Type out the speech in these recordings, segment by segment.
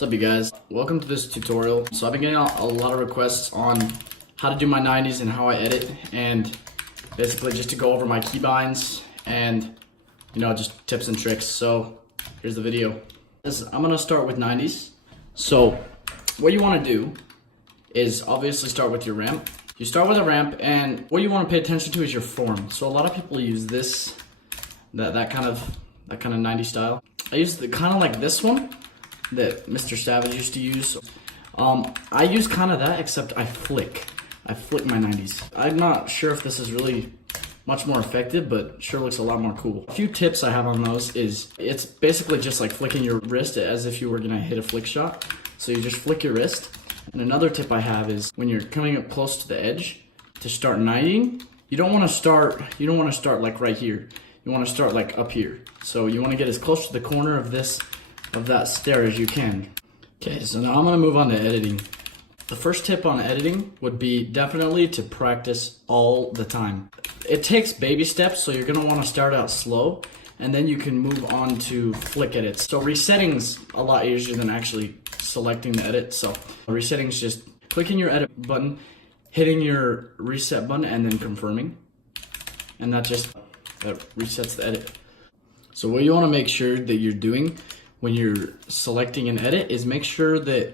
What's up, you guys? Welcome to this tutorial. So I've been getting a lot of requests on how to do my 90s and how I edit, and basically just to go over my keybinds and, you know, just tips and tricks. So here's the video. I'm gonna start with 90s. So what you wanna do is obviously start with your ramp. You start with a ramp, and what you wanna pay attention to is your form. So a lot of people use this, that kind of 90s style. I use the kind of like this one that Mr. Savage used to use. I use kind of that, except I flick my 90s. I'm not sure if this is really much more effective, but sure looks a lot more cool. A few tips I have on those is, it's basically just like flicking your wrist as if you were gonna hit a flick shot. So you just flick your wrist. And another tip I have is when you're coming up close to the edge, to start 90ing, you don't wanna start like right here. You wanna start like up here. So you wanna get as close to the corner of that stair as you can. Okay, so now I'm gonna move on to editing. The first tip on editing would be definitely to practice all the time. It takes baby steps, so you're gonna wanna start out slow, and then you can move on to flick edits. So resetting's a lot easier than actually selecting the edit. So resetting's just clicking your edit button, hitting your reset button, and then confirming. And that resets the edit. So what you wanna make sure that you're doing when you're selecting an edit is make sure that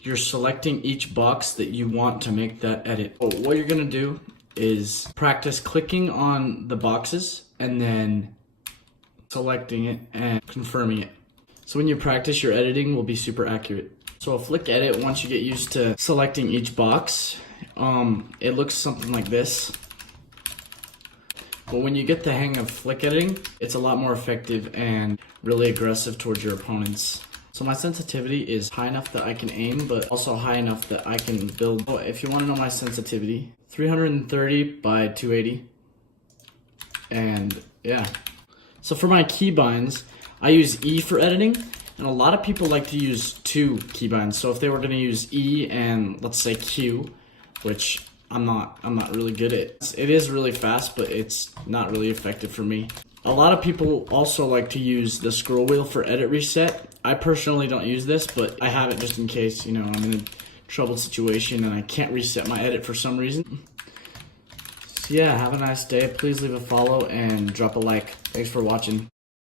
you're selecting each box that you want to make that edit. What you're gonna do is practice clicking on the boxes and then selecting it and confirming it. So when you practice, your editing will be super accurate. So a flick edit, once you get used to selecting each box, it looks something like this. But when you get the hang of flick editing, it's a lot more effective and really aggressive towards your opponents. So my sensitivity is high enough that I can aim, but also high enough that I can build. Oh, if you want to know my sensitivity, 330 by 280. And yeah. So for my keybinds, I use E for editing, and a lot of people like to use two keybinds. So if they were going to use E and let's say Q, which I'm not really good at. It is really fast, but it's not really effective for me. A lot of people also like to use the scroll wheel for edit reset. I personally don't use this, but I have it just in case, you know, I'm in a troubled situation and I can't reset my edit for some reason. So yeah, have a nice day. Please leave a follow and drop a like. Thanks for watching.